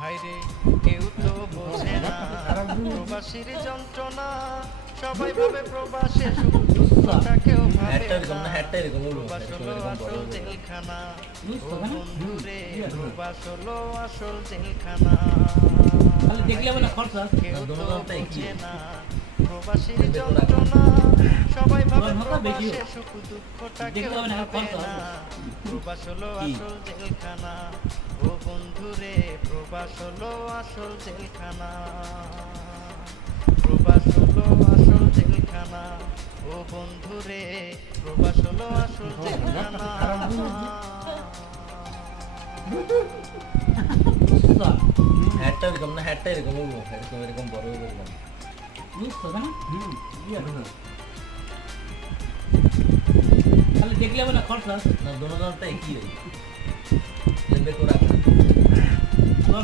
হায়রে কেউ তো বোঝে না প্রবাসীর যন্ত্রণা, সবাই ভাবে প্রবাসে সুখ দুঃখটা কেউ ভাবে না। প্রবাস হলো আসল জেলখানা, ও বন্ধুরে প্রবাস হলো আসল জেলখানা। কেউ তো বোঝে না প্রবাসীর যন্ত্রণা, সবাই ভাবে প্রবাসে সুখ দুঃখটা কেউ ভাবে না। প্রবাস হলো আসল জেলখানা, ও বন্ধুরে প্রবাস হলো আসল জেলখানা। প্রবাস হলো আসল জেলখানা, ও বন্ধুরে প্রবাস হলো আসল জেলখানা। হ্যাটটা এরকম না, হ্যাটটা এরকম হইবো, এরকম এরকম বড় হইবো এরকম। তাহলে দেখলে বলে খরচ না, দোনো দোনোটা একই হইবো। লেম্বে করা